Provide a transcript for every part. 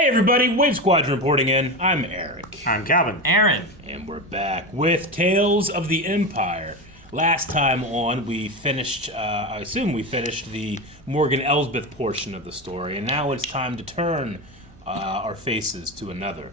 Hey everybody, Wave Squadron reporting in. I'm Eric. I'm Calvin. Aaron. And we're back with Tales of the Empire. Last time on, we finished, I assume we finished the Morgan Elsbeth portion of the story, and now it's time to turn our faces to another.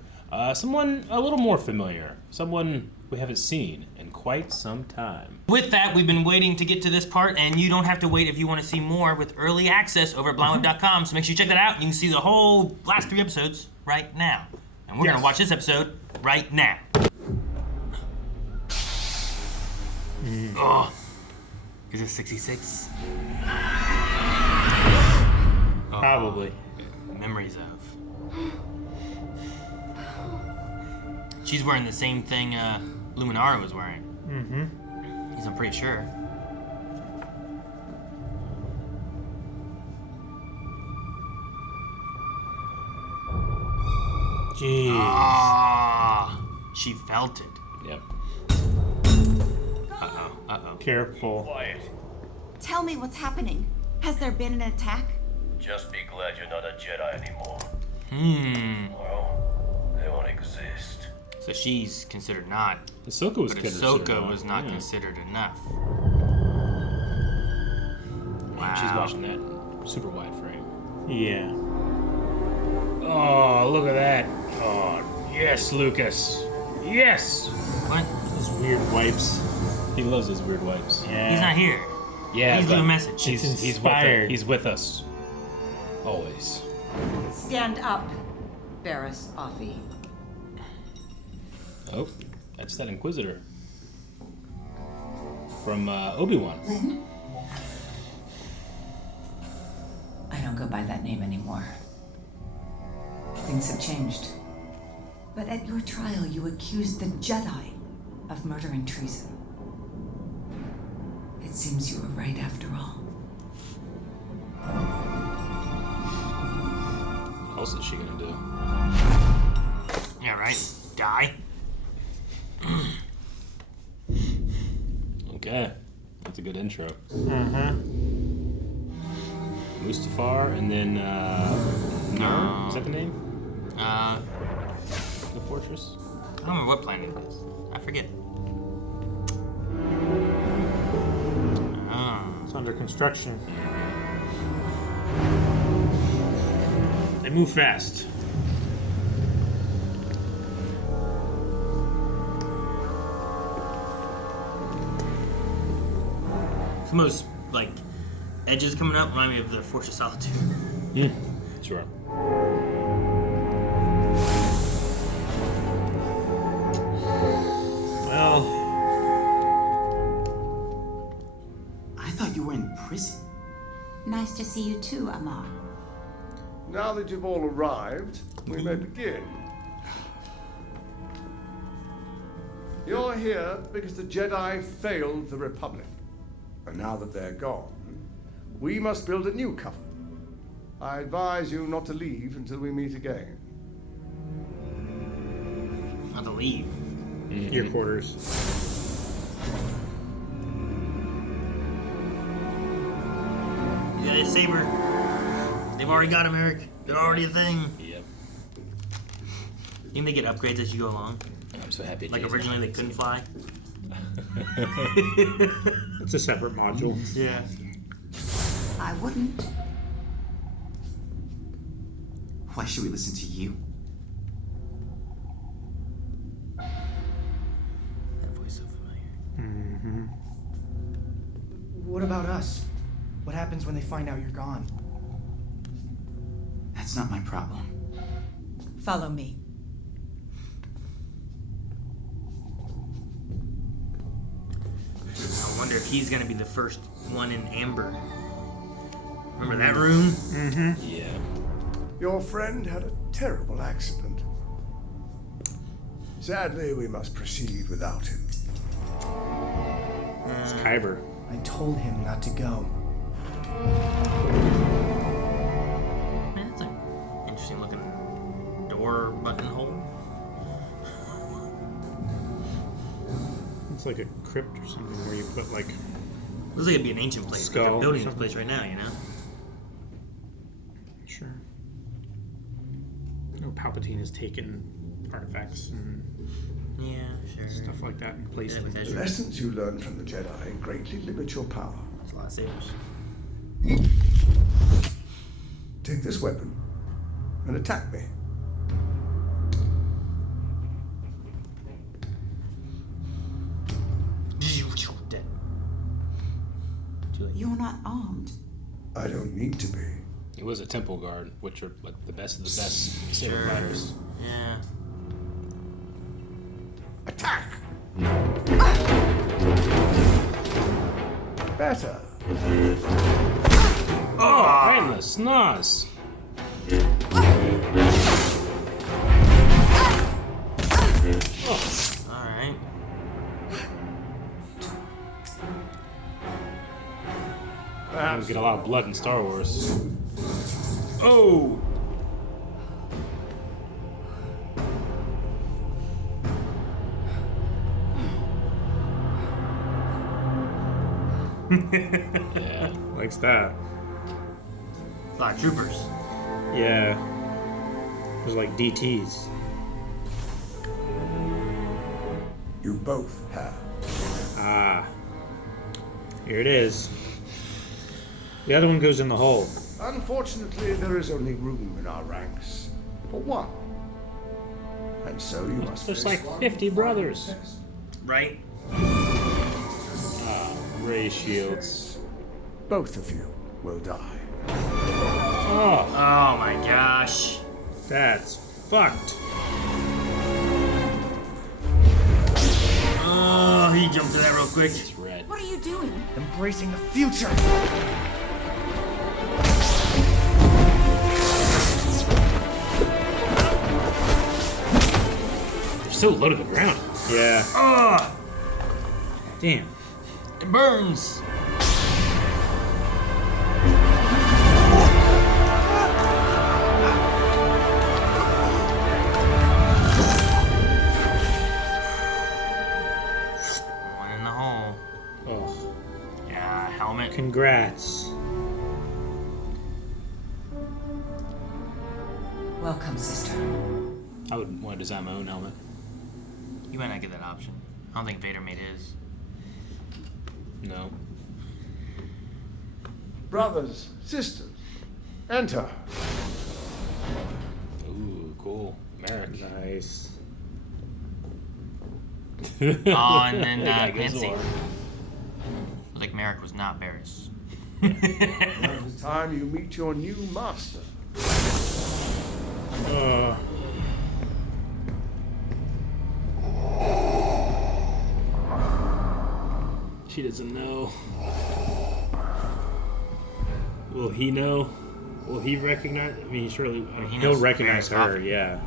Someone a little more familiar. Someone we haven't seen in quite some time. With that, we've been waiting to get to this part, and you don't have to wait if you want to see more with early access over at blindweb.com, so make sure you check that out, and you can see the whole last 3 episodes right now. And we're going to watch this episode right now. Oh, is it 66? Probably. Memories of. She's wearing the same thing Luminara was wearing. Mm-hmm. He's, I'm pretty sure. Jeez. Ah, she felt it. Yep. Uh-oh. Careful. Quiet. Tell me what's happening. Has there been an attack? Just be glad you're not a Jedi anymore. Well, they won't exist. So she's considered not. Ahsoka was But considered Ahsoka was not yeah. considered enough. Wow. She's watching that super wide frame. Yeah. Oh, look at that. Oh, yes, Lucas. Yes. What? Those weird wipes. He loves his weird wipes. Yeah. He's not here. Yeah, He's but doing a message. He's with inspired. us. He's with us. Always. Stand up, Barris Offie. Oh, that's that Inquisitor. From Obi-Wan. Lynn? I don't go by that name anymore. Things have changed. But at your trial, you accused the Jedi of murder and treason. It seems you were right after all. What else is she gonna do? Yeah, right. Die. Okay, that's a good intro. Uh-huh. Mustafar, and then Nur. Is that the name? The fortress. I don't remember what planet it is. I forget. It's under construction. They move fast. Some of those, like, edges coming up remind me of the Force of Solitude. Sure. Well, I thought you were in prison. Nice to see you too, Ahmar. Now that you've all arrived, we may begin. You're here because the Jedi failed the Republic. And now that they're gone, we must build a new covenant. I advise you not to leave until we meet again. Not to leave. your quarters. Yeah, it's Saber. They've already got him, Eric. They're already a thing. Yep. You think they get upgrades as you go along? I'm so happy. Like Jay's originally not they couldn't fly? It's a separate module. Yeah. I wouldn't. Why should we listen to you? That voice so familiar. What about us? What happens when they find out you're gone? That's not my problem. Follow me. I wonder if he's gonna be the first one in Amber. Remember that room? Yeah. Your friend had a terrible accident. Sadly, we must proceed without him. It's Kyber. I told him not to go. Man, that's an interesting looking door buttonhole. It's like a crypt or something where you put like Looks like it'd be an ancient place. Skull Like or a building this something. place right now, you know? Sure. Palpatine has taken artifacts and Yeah, sure. stuff like that and placed them. The lessons you learn from the Jedi greatly limit your power. That's a lot of sabers. Take this weapon and attack me. Dead. You're not armed. I don't need to be. He was a temple guard, which are like the best of the best saber fighters. Yeah. Attack! Better. Oh, painless, nice. Alright. We get a lot of blood in Star Wars. Oh! Yeah. Likes that. A lot of troopers. Yeah. There's like DTs. You both have. Ah. Here it is. The other one goes in the hole. Unfortunately, there is only room in our ranks for one. And so you must There's face like one 50 final brothers. test. Right? Ray shields. Both of you will die. Oh, Oh my gosh. that's fucked. Oh, he jumped to that real quick. It's red. What are you doing? Embracing the future. They're so low to the ground. Yeah. Oh, Damn. it burns. One in the hole. Oh, Yeah, helmet. congrats. Welcome, sister. I would want to design my own helmet. You might not get that option. I don't think Vader made his. No. Brothers, sisters, enter. Ooh, cool. Merrick. Nice. Oh, and then Yeah, Clancy. Gazor. Like Merrick was not Barris. Now it's time you meet your new master. She doesn't know. Will he know? Will he recognize? I mean, surely. I don't He know. He'll knows recognize Barris her, Coffee. yeah.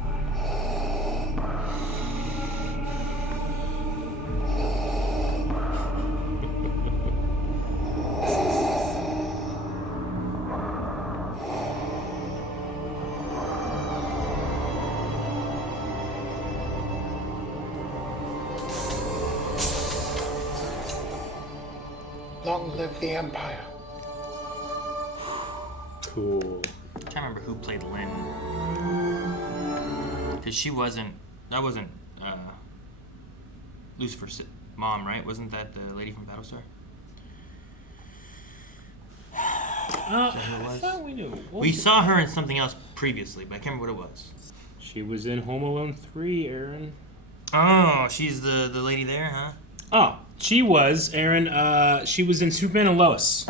Long live the Empire. Cool. I'm trying to remember who played Lynn. Because she wasn't. That wasn't Lucifer's mom, right? Wasn't that the lady from Battlestar? I who it was? thought we knew. What We was it? saw her in something else previously, but I can't remember what it was. She was in Home Alone 3, Aaron. Oh, she's the lady there, huh? Oh, she was, Aaron. She was in Superman and Lois.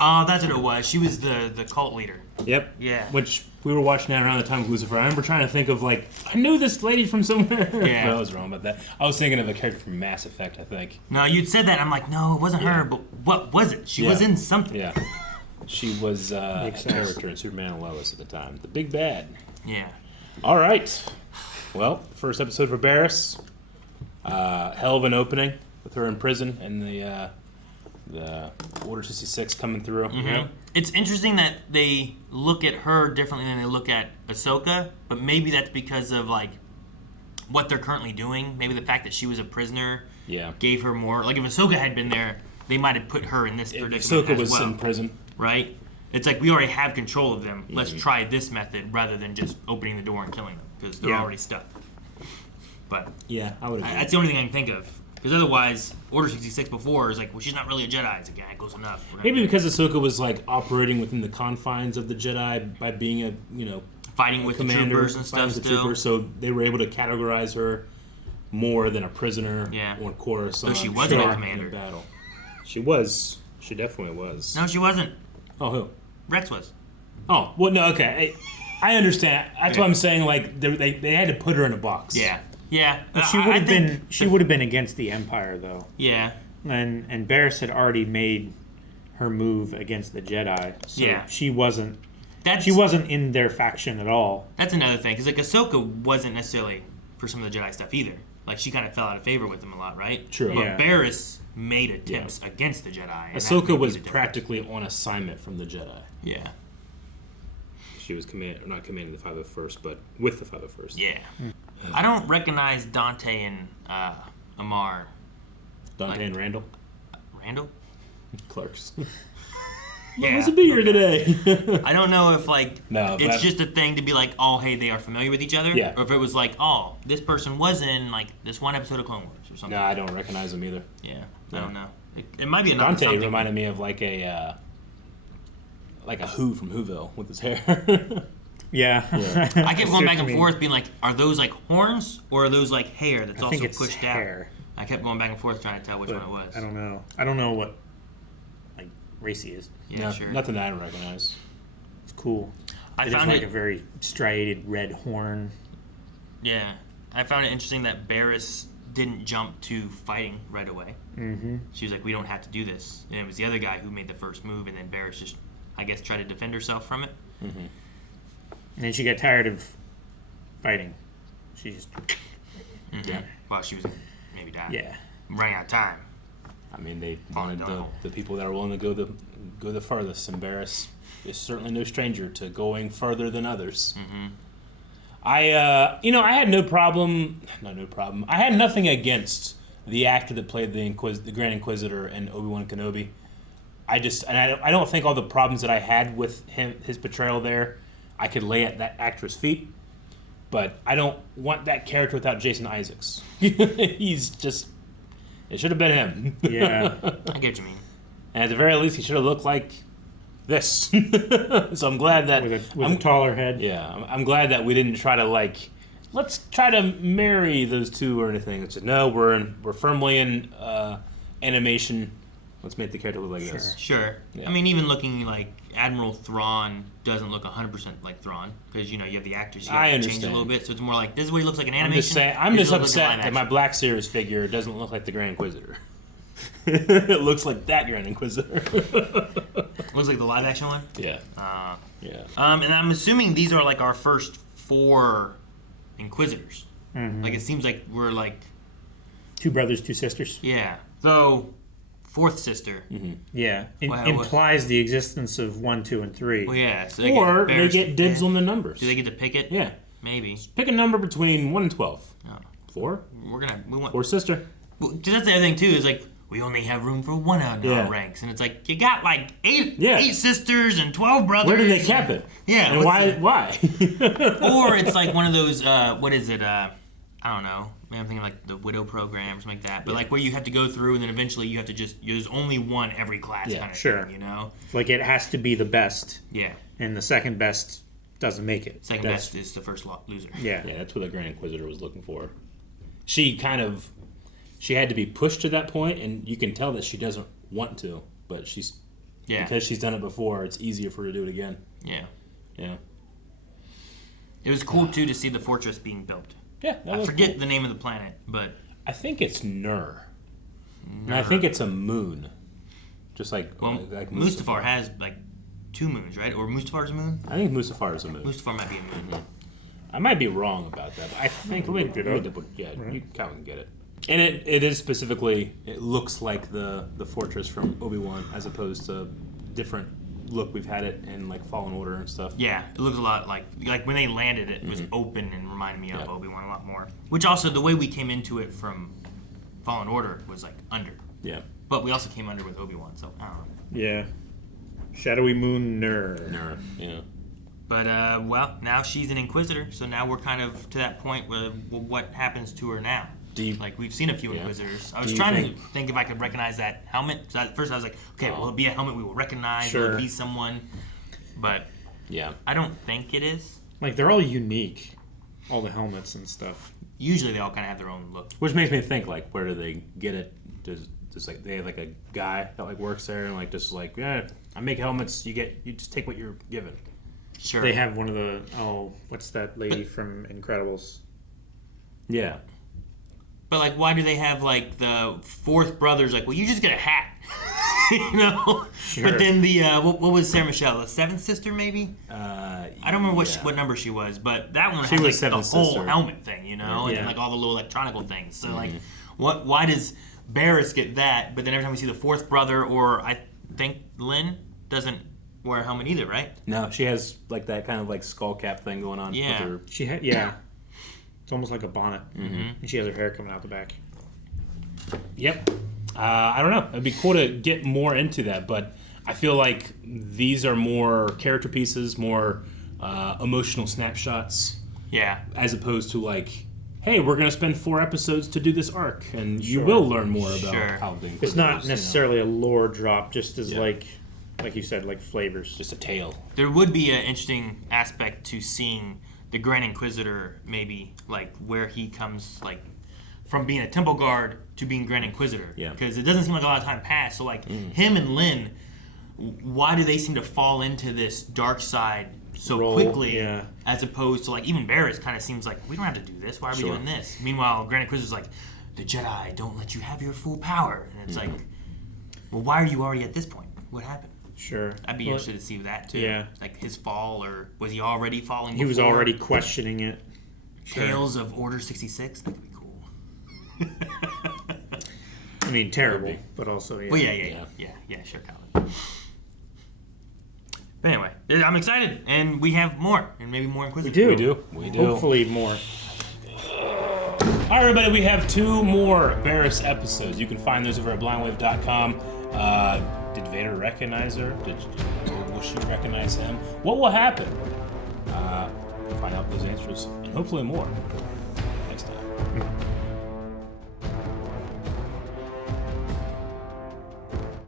Oh, that's what it was. She was the cult leader. Yep. Yeah. Which we were watching that around the time of Lucifer. I remember trying to think of, like, I knew this lady from somewhere. Yeah. But I was wrong about that. I was thinking of a character from Mass Effect, I think. No, you'd said that. I'm like, no, it wasn't her. But what was it? She was Yeah. in something. Yeah. She was a Makes sense. character in Superman and Lois at the time. The big bad. Yeah. All right. Well, first episode for Barris. Hell of an opening with her in prison and the Order 66 coming through. Mhm. It's interesting that they look at her differently than they look at Ahsoka, but maybe that's because of like what they're currently doing. Maybe the fact that she was a prisoner Yeah. gave her more. Like if Ahsoka had been there, they might have put her in this If predicament Ahsoka as was well, in prison. right? It's like we already have control of them. Let's try this method rather than just opening the door and killing them because they're already stuck. But Yeah, I would agree. that's the only thing I can think of. Because otherwise, Order 66 before is like, well, she's not really a Jedi. It's like, yeah, close enough. Maybe because Ahsoka was like operating within the confines of the Jedi by being a fighting with the troopers and stuff still. So they were able to categorize her more than a prisoner or Coruscant. So she wasn't a commander. In a battle. She was. She definitely was. No, she wasn't. Oh, who? Rex was. Oh, well, no, okay. I understand. That's what I'm saying. Like they had to put her in a box. Yeah. Yeah. Well, she would have been. She would have been against the Empire, though. Yeah. And Barriss had already made her move against the Jedi. So she wasn't. She wasn't in their faction at all. That's another thing, because like Ahsoka wasn't necessarily for some of the Jedi stuff either. Like she kind of fell out of favor with them a lot, right? True. But Barriss made attempts against the Jedi. Ahsoka was practically on assignment from the Jedi. Yeah. She was not commanding the 501st, but with the 501st. Yeah. I don't recognize Dante and Ahmar. Dante and Randall? Randall? Clerks. Yeah. Nice to be here today. I don't know if it's just a thing to be like, oh, hey, they are familiar with each other. Yeah. Or if it was like, oh, this person was in like this one episode of Clone Wars or something. No, I don't recognize them either. Yeah. I don't know. It might be another Dante something. reminded me of like a Who from Whoville with his hair. Yeah. I kept going back and forth being like, are those like horns or are those like hair that's I think also it's pushed hair. out? I kept going back and forth trying to tell which one it was. I don't know. I don't know what like race he is. Yeah, sure. Nothing that I recognize. It's cool. I it found is like it a very striated red horn. Yeah. I found it interesting that Barriss didn't jump to fighting right away. Mm-hmm. She was like, we don't have to do this. And it was the other guy who made the first move, and then Barriss just, I guess, tried to defend herself from it. Mm-hmm. And then she got tired of fighting. She just... Yeah. Well, she was maybe dying. Yeah. Running out of time. I mean, they wanted the people that are willing to go the farthest. And Barriss is certainly no stranger to going further than others. Mm-hmm. I had no problem. I had nothing against the actor that played the Grand Inquisitor and Obi-Wan Kenobi. I don't think all the problems that I had with his portrayal there, I could lay at that actor's feet. But I don't want that character without Jason Isaacs. He's just... It should have been him. Yeah. I get what you mean. And at the very least, he should have looked like this. So I'm glad that... With a taller head. Yeah. I'm glad that we didn't try to, let's try to marry those two or anything. It's just, no, we're firmly in animation. Let's make the character look like this. Sure. Yeah. I mean, even looking like Admiral Thrawn doesn't look 100% like Thrawn because, you have the actors. You have to change a little bit, so it's more like, this is what he looks like in animation. I'm just upset that my Black Series figure doesn't look like the Grand Inquisitor. It looks like that Grand Inquisitor. Looks like the live action one? Yeah. Yeah. And I'm assuming these are like our first 4 Inquisitors. Mm-hmm. Like, it seems like we're like... 2 brothers, 2 sisters. Yeah. Though... 4th sister. Mm-hmm. Yeah. Implies the existence of 1, 2, and 3. Well, yeah. So they get dibs on the numbers. Do they get to pick it? Yeah. Maybe. Pick a number between 1 and 12. Oh. 4? We want 4 sister. Well, that's the other thing, too, is like, we only have room for 1 on our ranks. And it's like, you got like 8 sisters and 12 brothers. Where do they cap it? Yeah. And why? Or it's like one of those, what is it? I don't know. Maybe I'm thinking like the Widow program or something like that. But like where you have to go through and then eventually you have to there's only one every class kind of thing, Like it has to be the best. Yeah. And the second best doesn't make it. Second best is the first loser. Yeah. Yeah, that's what the Grand Inquisitor was looking for. She had to be pushed to that point, and you can tell that she doesn't want to, but because she's done it before, it's easier for her to do it again. Yeah. Yeah. It was cool too to see the fortress being built. Yeah, I forget the name of the planet, but I think it's Nur. And I think it's a moon. Just like Mustafar has like 2 moons, right? Or Mustafar's a moon? I think Mustafar is a moon. Mustafar might be a moon. Mm-hmm. I might be wrong about that, but I think you kind of get it. And it is specifically, it looks like the fortress from Obi-Wan as opposed to different look we've had it in like Fallen Order and stuff. Yeah, it looks a lot like when they landed it was open and reminded me of Obi-Wan a lot more. Which also the way we came into it from Fallen Order was like under. Yeah. But we also came under with Obi-Wan, so I don't know. Yeah. Shadowy Moon Ner. Yeah. But well, now she's an Inquisitor, so now we're kind of to that point where what happens to her now? Like we've seen a few Inquisitors. I was trying to think if I could recognize that helmet. So at first I was like, okay, will it be a helmet we will recognize? Sure. Will it be someone? But yeah, I don't think it is. Like they're all unique, all the helmets and stuff. Usually they all kind of have their own look. Which makes me think, like, where do they get it? Just like they have like a guy that like works there and like just like, yeah, I make helmets. You just take what you're given. Sure. They have one of the what's that lady from Incredibles? Yeah. But like, why do they have like the fourth brother's like, well, you just get a hat, you know? Sure. But then the what was Sarah Michelle, the seventh sister maybe? I don't remember what number she was, but that one had like the whole helmet thing, you know, and like all the little electronical things. So like, why does Barris get that? But then every time we see the fourth brother, or I think Lynn doesn't wear a helmet either, right? No, she has like that kind of like skull cap thing going on. Yeah. With her. She had It's almost like a bonnet, and she has her hair coming out the back. Yep. I don't know. It'd be cool to get more into that, but I feel like these are more character pieces, more emotional snapshots. Yeah. As opposed to like, hey, we're going to spend 4 episodes to do this arc, and you will learn more about how the Inquisitors, it's not necessarily a lore drop, just as like you said, like flavors. Just a tale. There would be an interesting aspect to seeing the Grand Inquisitor, maybe like where he comes like from being a temple guard to being Grand Inquisitor. Yeah. Because it doesn't seem like a lot of time passed. So like him and Lynn, why do they seem to fall into this dark side so quickly? Yeah. As opposed to like even Barris kind of seems like we don't have to do this. Why are we doing this? Meanwhile, Grand Inquisitor's like, the Jedi don't let you have your full power, and it's like, well, why are you already at this point? What happened? Sure. I'd be interested to see that too. Yeah. Like his fall, or was he already falling? He was before? already questioning it. Tales of Order 66. That could be cool. I mean, terrible, but also Well, yeah, sure, Colin. But anyway, I'm excited, and we have more, and maybe more Inquisitors. We do. Hopefully more. All right, everybody, we have 2 more Barris episodes. You can find those over at blindwave.com. Did Vader recognize her? Will she recognize him? What will happen? Find out those answers, and hopefully more.